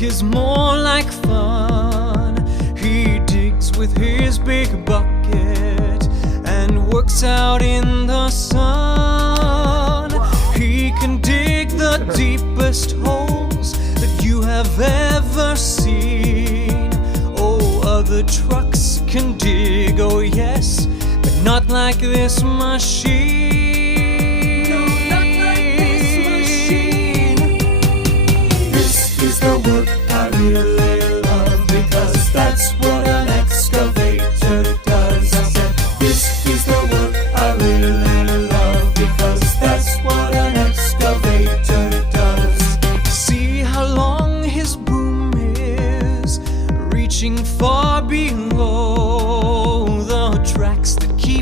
work is more like fun. He digs with his big bucket and works out in the sun. He can dig the deepest holes that you have ever seen. Oh, other trucks can dig, oh yes, but not like this machine. No, not like this machine. This is the work I really love, because that's